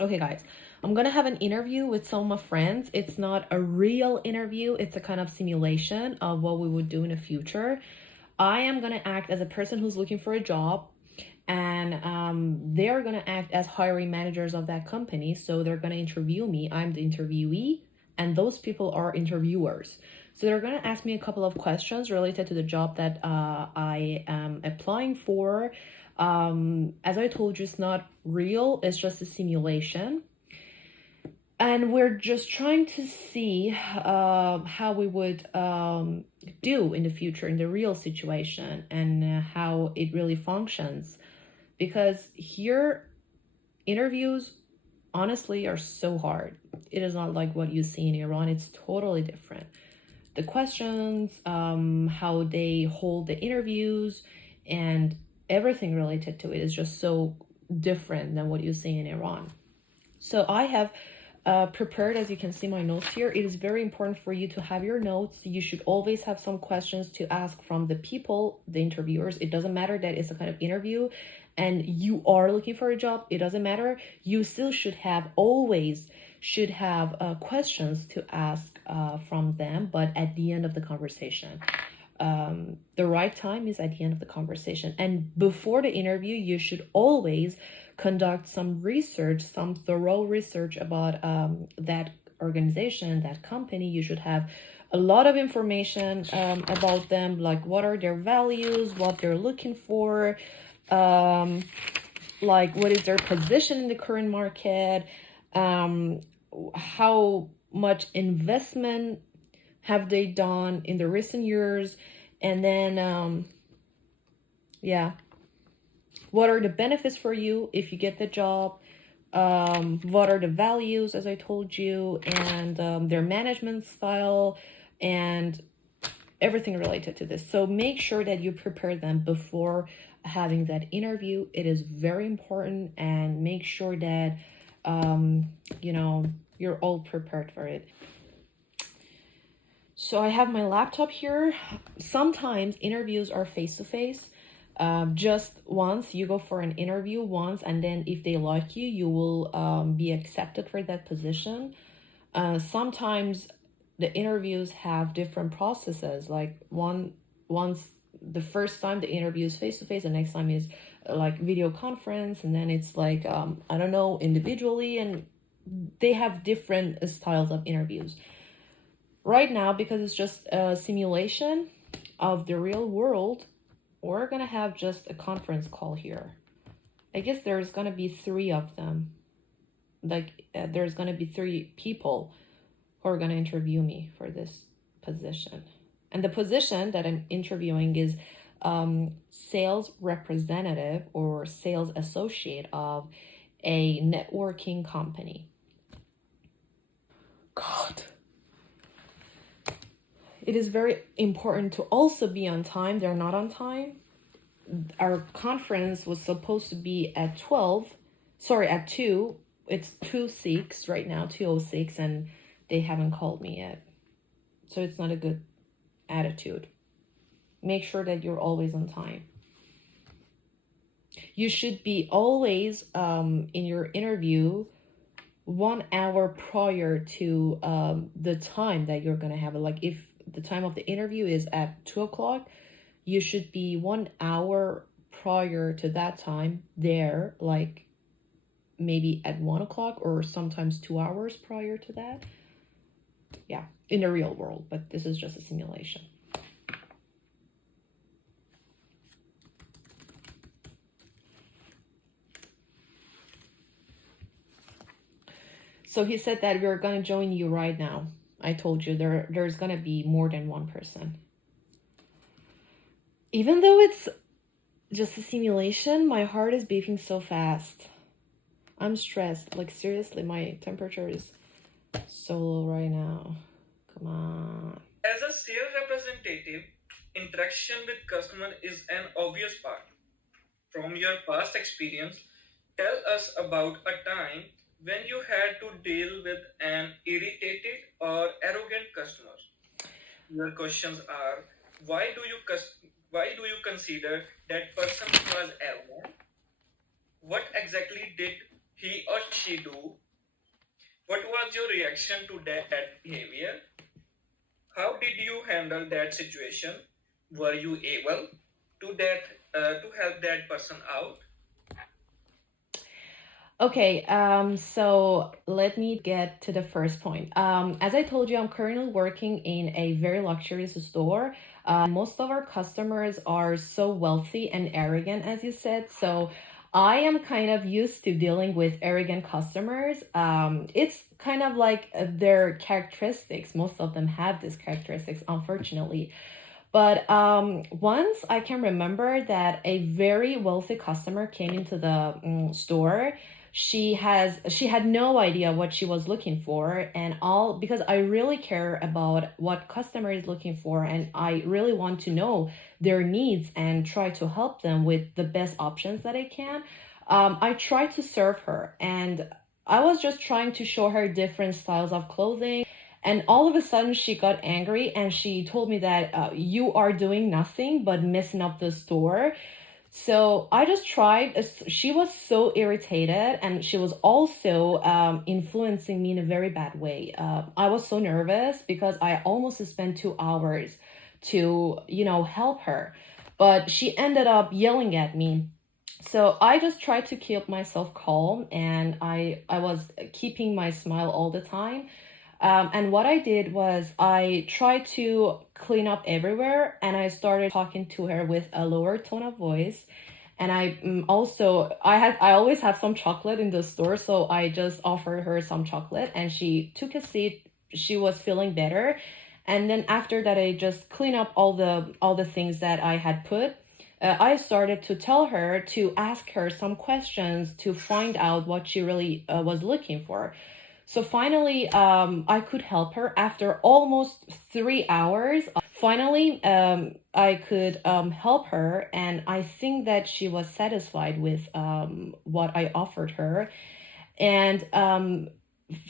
Okay, guys, I'm gonna have an interview with some of my friends. It's not a real interview, it's a kind of simulation of what we would do in the future. I am gonna act as a person who's looking for a job, and they're gonna act as hiring managers of that company. So they're gonna interview me. I'm the interviewee, and those people are interviewers. So they're gonna ask me a couple of questions related to the job that I am applying for. As I told you, it's not real, it's just a simulation. And we're just trying to see how we would do in the future in the real situation, and how it really functions. Because here, interviews honestly are so hard. It is not like what you see in Iran, it's totally different. The questions, how they hold the interviews, and everything related to it is just so different than what you see in Iran. So I have prepared, as you can see my notes here. It is very important for you to have your notes. You should always have some questions to ask from the people, the interviewers. It doesn't matter that it's a kind of interview and you are looking for a job. It doesn't matter. You still should have questions to ask from them, but at the end of the conversation. The right time is at the end of the conversation. And before the interview, you should always conduct some research, some thorough research about that organization, that company. You should have a lot of information about them, like what are their values, what they're looking for, like what is their position in the current market, how much investment have they done in the recent years, and then what are the benefits for you if you get the job, what are the values, as I told you, and their management style, and everything related to this. So make sure that you prepare them before having that interview. It is very important, and make sure that you're all prepared for it. So I have my laptop here. Sometimes interviews are face-to-face. Just once, you go for an interview once, and then if they like you, you will be accepted for that position. Sometimes the interviews have different processes. Like once the first time the interview is face-to-face, the next time is like video conference, and then it's like individually, and they have different styles of interviews. Right now, because it's just a simulation of the real world, we're gonna have just a conference call here. I guess there's gonna be 3 of them. There's gonna be 3 people who are gonna interview me for this position. And the position that I'm interviewing is sales representative or sales associate of a networking company. God. It is very important to also be on time. They're not on time. Our conference was supposed to be at 2. It's 2:06 right now, 2:06, and they haven't called me yet. So it's not a good attitude. Make sure that you're always on time. You should be always in your interview 1 hour prior to the time that you're gonna have it. Like if the time of the interview is at 2:00, you should be 1 hour prior to that time there, like maybe at 1:00, or sometimes 2 hours prior to that. Yeah, in the real world, but this is just a simulation. So he said that we're gonna join you right now. I told you there's gonna be more than 1 person. Even though it's just a simulation, my heart is beating so fast. I'm stressed. Like seriously, my temperature is so low right now. Come on. As a sales representative, interaction with customer is an obvious part. From your past experience, tell us about a time when you had to deal with an irritated or arrogant customer. Your questions are: why do you consider that person was arrogant? What exactly did he or she do? What was your reaction to that behavior? How did you handle that situation? Were you able to help that person out? Okay, so let me get to the first point. As I told you, I'm currently working in a very luxurious store. Most of our customers are so wealthy and arrogant, as you said. So I am kind of used to dealing with arrogant customers. It's kind of like their characteristics. Most of them have these characteristics, unfortunately. But once I can remember that a very wealthy customer came into the store. She had no idea what she was looking for, and all because I really care about what customer is looking for, and I really want to know their needs and try to help them with the best options that I can. I tried to serve her, and I was just trying to show her different styles of clothing. And all of a sudden, she got angry and she told me that you are doing nothing but messing up the store. So I just tried. She was so irritated, and she was also influencing me in a very bad way. I was so nervous because I almost spent 2 hours to, help her. But she ended up yelling at me. So I just tried to keep myself calm, and I was keeping my smile all the time. And what I did was I tried to clean up everywhere, and I started talking to her with a lower tone of voice. And I always have some chocolate in the store, so I just offered her some chocolate, and she took a seat. She was feeling better, and then after that, I just cleaned up all the things that I had put. I started to tell her to ask her some questions to find out what she really was looking for. So finally, I could help her after almost 3 hours. Finally, I could help her, and I think that she was satisfied with what I offered her. And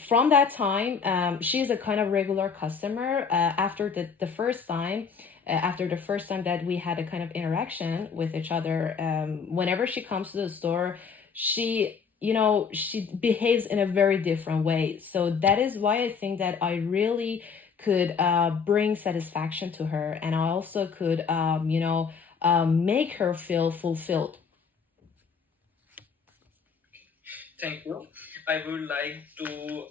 from that time, she's a kind of regular customer. After the first time, after the first time that we had a kind of interaction with each other, whenever she comes to the store, she behaves in a very different way. So that is why I think that I really could bring satisfaction to her, and I also could make her feel fulfilled. Thank you. I would like to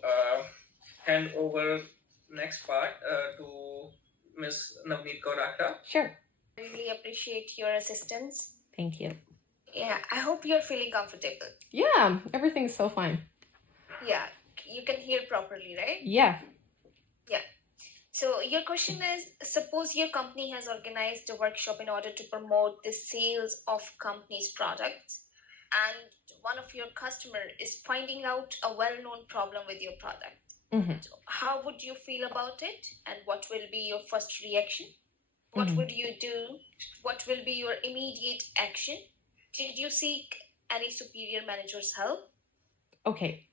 hand over next part to Miss Navneet Kauraka. Sure. I really appreciate your assistance. Thank you. Yeah, I hope you're feeling comfortable. Yeah, everything's so fine. Yeah, you can hear properly, right? Yeah. Yeah. So your question is, suppose your company has organized a workshop in order to promote the sales of company's products, and one of your customer is finding out a well-known problem with your product. Mhm. So how would you feel about it, and what will be your first reaction? What would you do? What will be your immediate action? Did you seek any superior manager's help? Okay.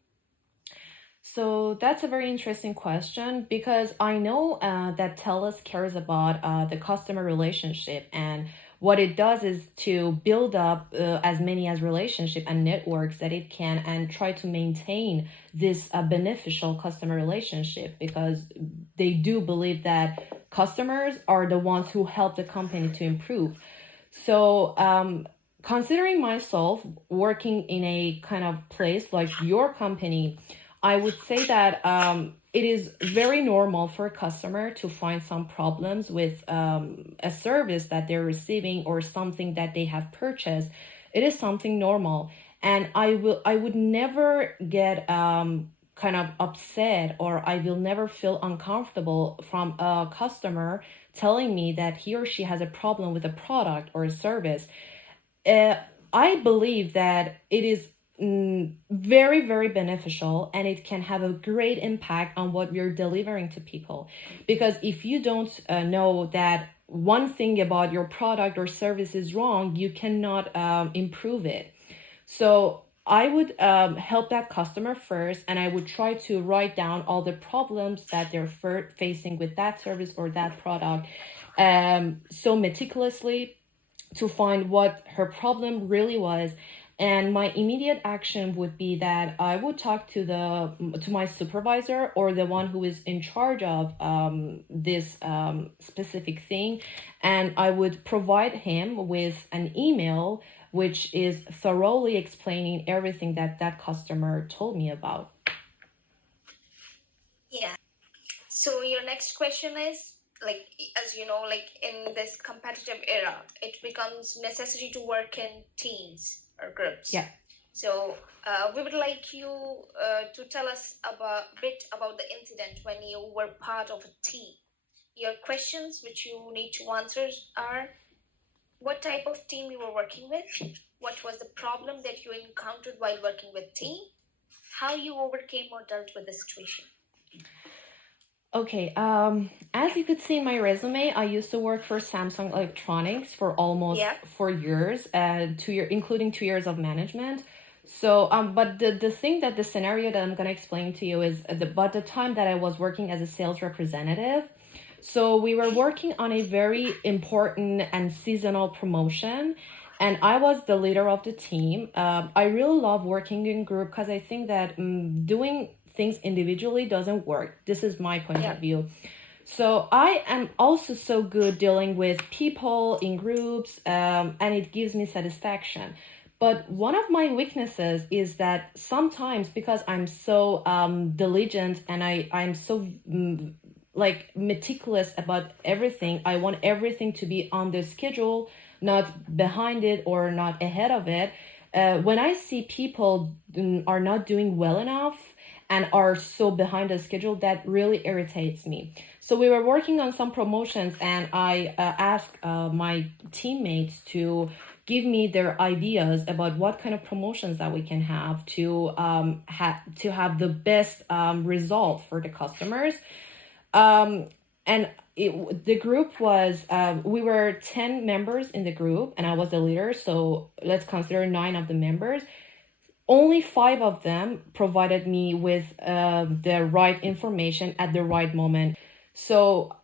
So that's a very interesting question, because I know that TELUS cares about the customer relationship, and what it does is to build up as many as relationship and networks that it can, and try to maintain this beneficial customer relationship, because they do believe that customers are the ones who help the company to improve. So considering myself working in a kind of place like your company, I would say that it is very normal for a customer to find some problems with a service that they're receiving or something that they have purchased. It is something normal, and I would never get kind of upset, or I will never feel uncomfortable from a customer telling me that he or she has a problem with a product or a service. I believe that it is very, very beneficial, and it can have a great impact on what you're delivering to people. Because if you don't know that one thing about your product or service is wrong, you cannot improve it. So I would help that customer first, and I would try to write down all the problems that they're facing with that service or that product so meticulously, to find what her problem really was. And my immediate action would be that I would talk to my supervisor or the one who is in charge of this specific thing, and I would provide him with an email which is thoroughly explaining everything that that customer told me about. Yeah. So your next question is, like, as you know, like in this competitive era, it becomes necessary to work in teams or groups. Yeah. So we would like you to tell us a bit about the incident when you were part of a team. Your questions which you need to answer are: what type of team you were working with? What was the problem that you encountered while working with team? How you overcame or dealt with the situation? Okay, as you could see in my resume, I used to work for Samsung Electronics for almost 4 years, 2 years, including 2 years of management. So, but the thing that the scenario that I'm gonna explain to you is the time that I was working as a sales representative. So we were working on a very important and seasonal promotion, and I was the leader of the team. I really love working in group because I think that doing things individually doesn't work. This is my point of view. So I am also so good dealing with people in groups, and it gives me satisfaction. But one of my weaknesses is that sometimes, because I'm so diligent and I'm so like meticulous about everything, I want everything to be on the schedule, not behind it or not ahead of it. When I see people are not doing well enough and are so behind the schedule, that really irritates me. So we were working on some promotions, and I asked my teammates to give me their ideas about what kind of promotions that we can have to have the best result for the customers. And the group was, we were 10 members in the group, and I was the leader. So let's consider 9 of the members. Only 5 of them provided me with the right information at the right moment. So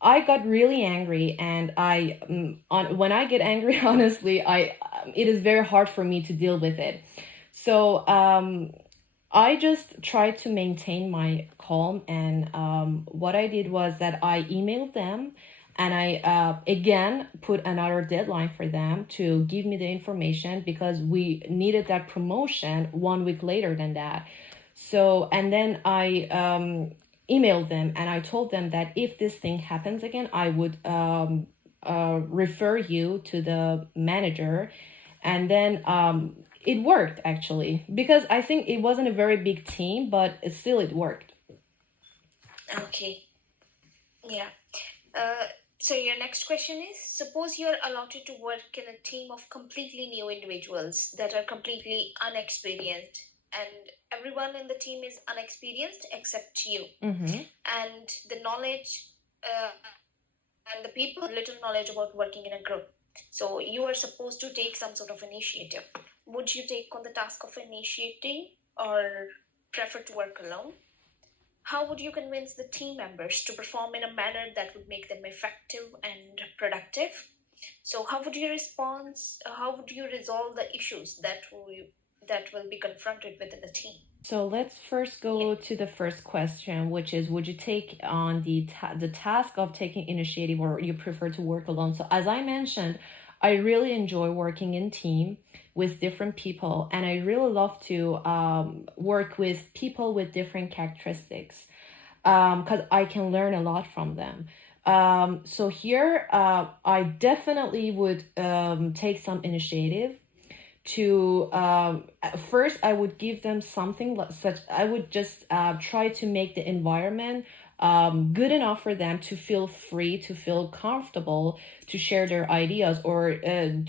I got really angry, and when I get angry, honestly, it is very hard for me to deal with it. So I just tried to maintain my calm, and what I did was that I emailed them, and I again put another deadline for them to give me the information, because we needed that promotion 1 week later than that. So, and then I emailed them, and I told them that if this thing happens again, I would refer you to the manager. And then it worked, actually, because I think it wasn't a very big team, but still it worked. Okay. Yeah. So your next question is, suppose you're allotted to work in a team of completely new individuals that are completely unexperienced, and everyone in the team is unexperienced except you. And the knowledge and the people have little knowledge about working in a group. So you are supposed to take some sort of initiative. Would you take on the task of initiating or prefer to work alone? How would you convince the team members to perform in a manner that would make them effective and productive? So how would you respond? How would you resolve the issues that will be confronted within the team? So let's first go to the first question, which is, would you take on the task of taking initiative, or you prefer to work alone? So as I mentioned, I really enjoy working in team with different people, and I really love to work with people with different characteristics, because I can learn a lot from them. So here, I definitely would take some initiative to first I would give them something such. I would just try to make the environment good enough for them to feel free, to feel comfortable, to share their ideas, or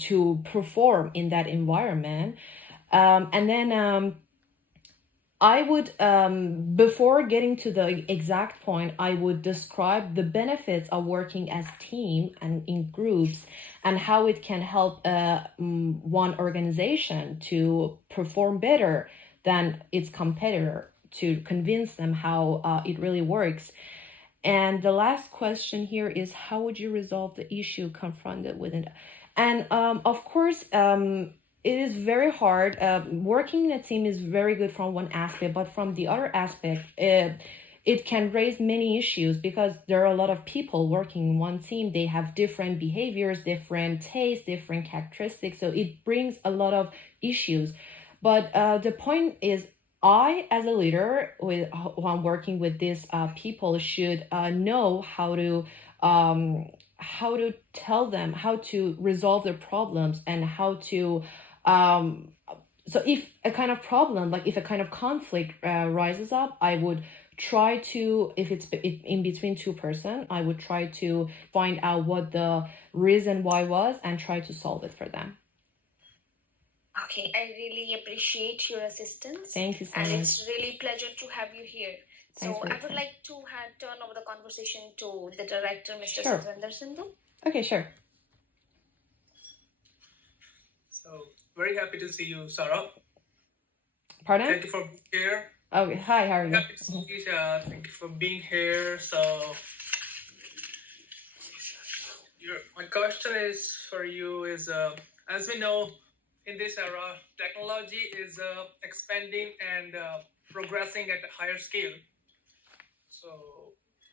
to perform in that environment. And then I would, before getting to the exact point, I would describe the benefits of working as team and in groups, and how it can help one organization to perform better than its competitor, to convince them how it really works. And the last question here is, how would you resolve the issue confronted with it? And of course, it is very hard. Working in a team is very good from one aspect, but from the other aspect, it can raise many issues because there are a lot of people working in one team. They have different behaviors, different tastes, different characteristics. So it brings a lot of issues. But the point is, I, as a leader, who I'm working with these people, should know how to tell them how to resolve their problems and how to. So if a kind of problem, like if a kind of conflict rises up, I would try to, if it's in between two person, I would try to find out what the reason why was and try to solve it for them. Okay, I really appreciate your assistance. Thank you so and much. It's really a pleasure to have you here. Thanks So for I your would time. like to turn over the conversation to the director, Mr. Sure. Satwinder Sindhu. Okay, sure. So very happy to see you, Sarah. Pardon? Thank you for being here. Okay, hi, how are you? Happy to see you. Thank you for being here. So my question is for you is, as we know, in this era, technology is expanding and progressing at a higher scale. So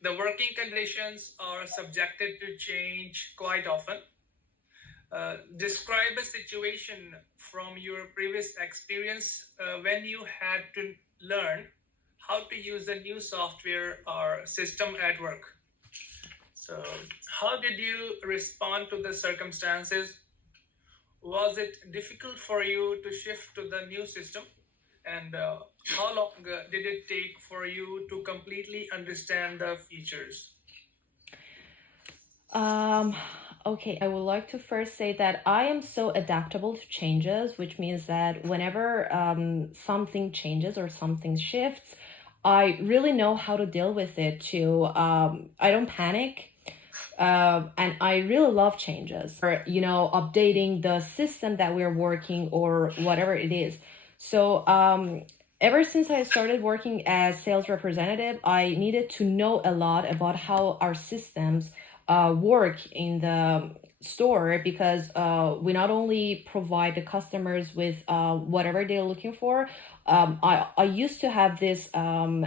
the working conditions are subjected to change quite often. Describe a situation from your previous experience when you had to learn how to use a new software or system at work. So how did you respond to the circumstances? Was it difficult for you to shift to the new system? And how long did it take for you to completely understand the features? Okay, I would like to first say that I am so adaptable to changes, which means that whenever something changes or something shifts, I really know how to deal with it too. I don't panic. And I really love changes, or updating the system that we're working or whatever it is. So ever since I started working as sales representative, I needed to know a lot about how our systems work in the store, because we not only provide the customers with whatever they're looking for. I used to have this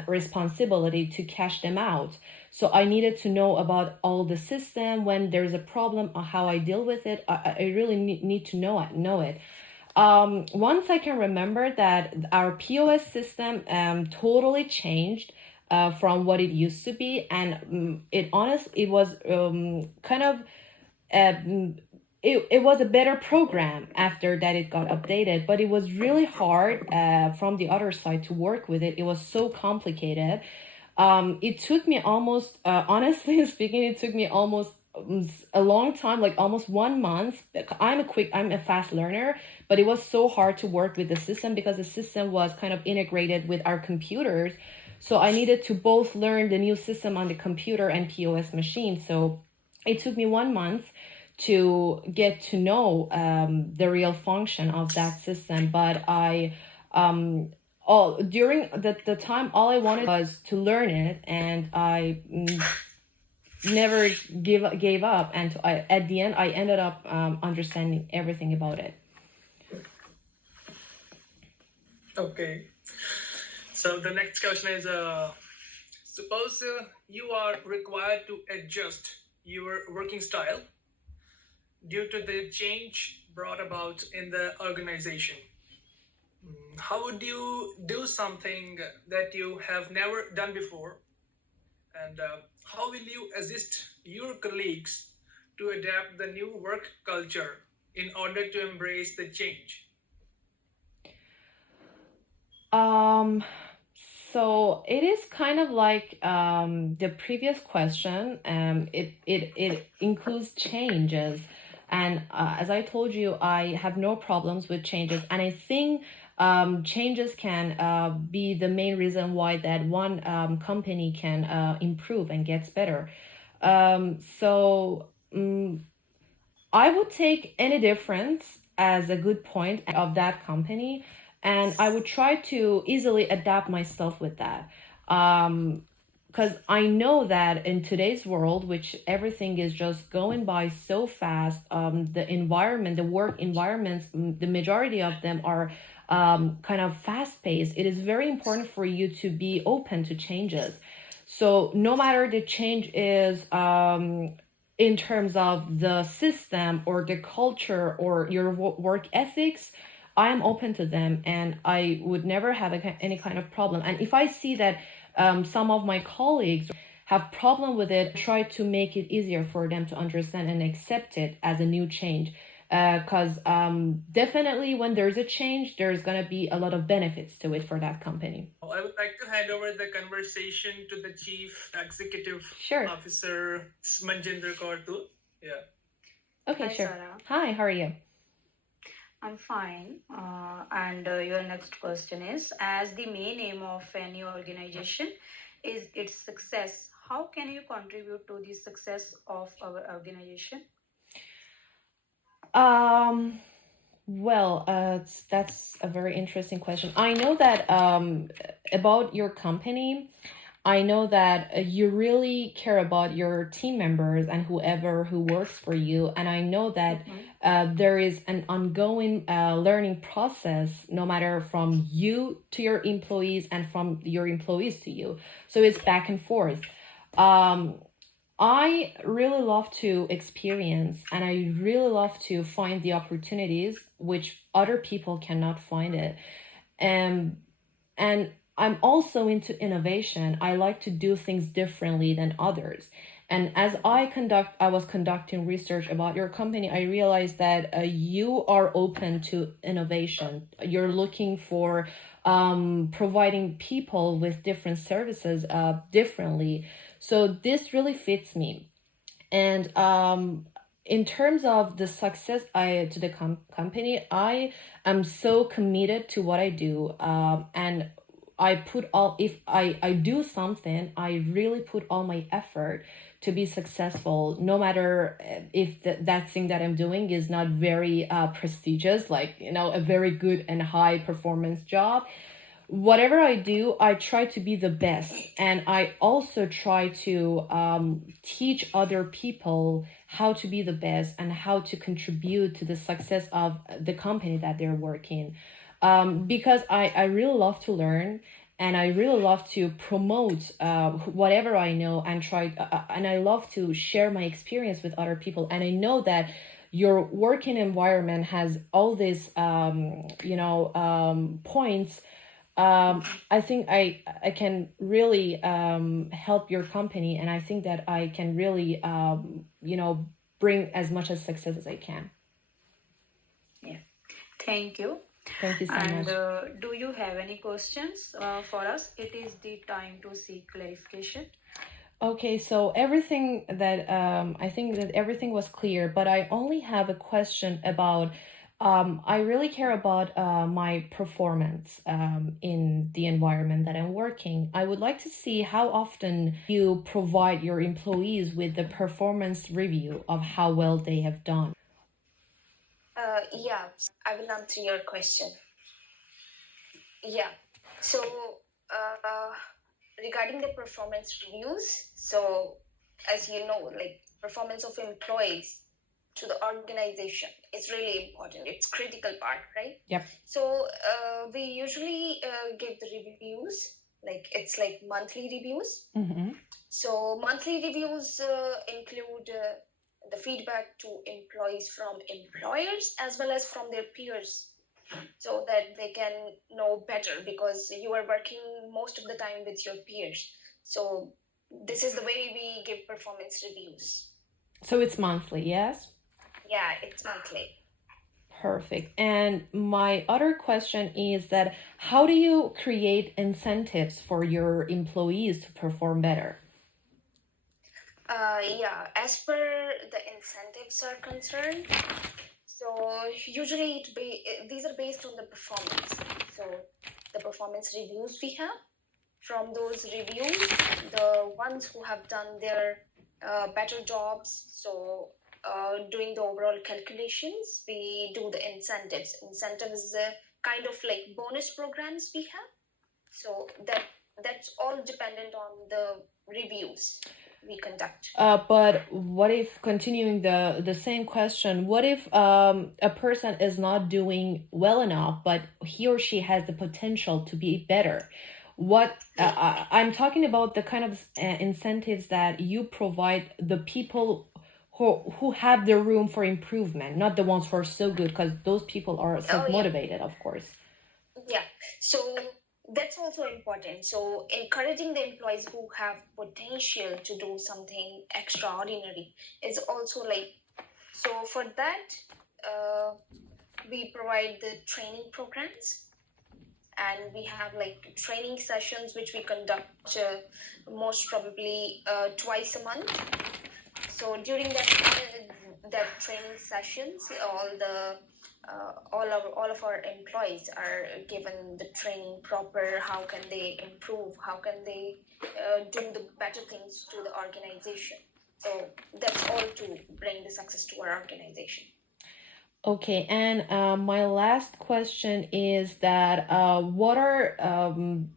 responsibility to cash them out. So I needed to know about all the system, when there's a problem, or how I deal with it. I really need to know it. Once I can remember that our POS system totally changed from what it used to be, and it was kind of it was a better program after that it got updated, but it was really hard from the other side to work with it. It was so complicated. It took me almost, honestly speaking, it took me almost a long time, like almost 1 month. I'm a fast learner, but it was so hard to work with the system because the system was kind of integrated with our computers. So I needed to both learn the new system on the computer and POS machine. So it took me 1 month to get to know the real function of that system. But during the time, all I wanted was to learn it, and I never gave up. And at the end, I ended up understanding everything about it. Okay. So the next question is, suppose you are required to adjust your working style due to the change brought about in the organization. How would you do something that you have never done before? And how will you assist your colleagues to adapt the new work culture in order to embrace the change? So it is kind of like the previous question. It includes changes, and as I told you, I have no problems with changes, and I think changes can be the main reason why that one company can improve and gets better. So I would take any difference as a good point of that company, and I would try to easily adapt myself with that. because I know that in today's world, which everything is just going by so fast, the work environments, the majority of them are kind of fast-paced. It is very important for you to be open to changes. So no matter the change is in terms of the system or the culture or your work ethics, I am open to them, and I would never have any kind of problem. And if I see that some of my colleagues have problem with it, try to make it easier for them to understand and accept it as a new change. Because definitely when there's a change, there's going to be a lot of benefits to it for that company. I would like to hand over the conversation to the Chief Executive Sure. Officer, Manjinder Kaur. Yeah. Okay, Hi, sure. Sarah. Hi, how are you? I'm fine. And your next question is, as the main aim of any organization is its success, how can you contribute to the success of our organization? Well, that's a very interesting question. I know that about your company, I know that you really care about your team members and whoever who works for you. And I know that there is an ongoing learning process, no matter from you to your employees and from your employees to you. So it's back and forth. I really love to experience, and I really love to find the opportunities which other people cannot find it. And I'm also into innovation. I like to do things differently than others. And as I was conducting research about your company, I realized that you are open to innovation. You're looking for providing people with different services differently. So this really fits me. And in terms of the success to the company, I am so committed to what I do. And I put if I do something, I really put all my effort to be successful, no matter if that thing that I'm doing is not very prestigious, like, a very good and high performance job. Whatever I do, I try to be the best. And I also try to teach other people how to be the best and how to contribute to the success of the company that they're working. Because I really love to learn, and I really love to promote whatever I know, and and I love to share my experience with other people. And I know that your working environment has all these points. I think I can really help your company, and I think that I can really bring as much as success as I can. Yeah. Thank you. Thank you so And much. do you have any questions for us? It is the time to seek clarification. Okay, so everything that I think that everything was clear, but I only have a question about I really care about my performance in the environment that I'm working. I would like to see how often you provide your employees with the performance review of how well they have done. Yeah, I will answer your question. Yeah, so regarding the performance reviews, so as you know, like performance of employees to the organization is really important. It's critical part, right? Yep. So we usually give the reviews, like it's like monthly reviews. Mm-hmm. So monthly reviews include the feedback to employees from employers as well as from their peers, so that they can know better, because you are working most of the time with your peers. So this is the way we give performance reviews. So it's monthly, yes? Yeah, it's monthly. Perfect. And my other question is that how do you create incentives for your employees to perform better? Yeah, as per the incentives are concerned, so usually these are based on the performance. So the performance reviews we have, from those reviews, the ones who have done their better jobs, so doing the overall calculations, we do the incentives. Incentives kind of like bonus programs we have. So that that's all dependent on the reviews we conduct. But what if, continuing the same question, what if a person is not doing well enough, but he or she has the potential to be better? What I'm talking about the kind of incentives that you provide the people who have the room for improvement, not the ones who are so good, because those people are self-motivated, of course. Yeah, so that's also important. So encouraging the employees who have potential to do something extraordinary is also like, so for that, we provide the training programs, and we have like training sessions which we conduct most probably twice a month. So during that training sessions, all of our employees are given the training proper. How can they improve? How can they do the better things to the organization? So that's all to bring the success to our organization. Okay, and my last question is that what are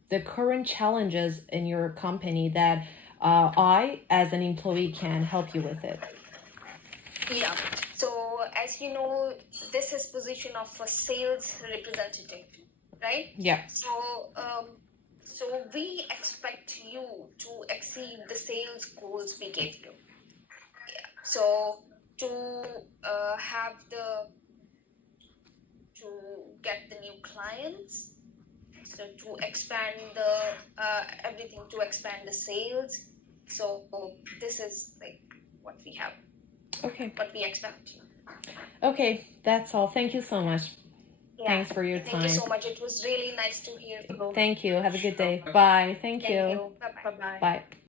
the current challenges in your company that I, as an employee, can help you with it? Yeah, so as you know, this is position of a sales representative, right? Yeah. So we expect you to exceed the sales goals we gave you. Yeah. So to get the new clients, so to expand everything, to expand the sales. So this is like what we have. Okay. What we expect. Okay, that's all. Thank you so much. Yeah. Thanks for your time. Thank you so much. It was really nice to hear you. Thank you. Have a good day. Bye. Thank you. Bye-bye. Bye.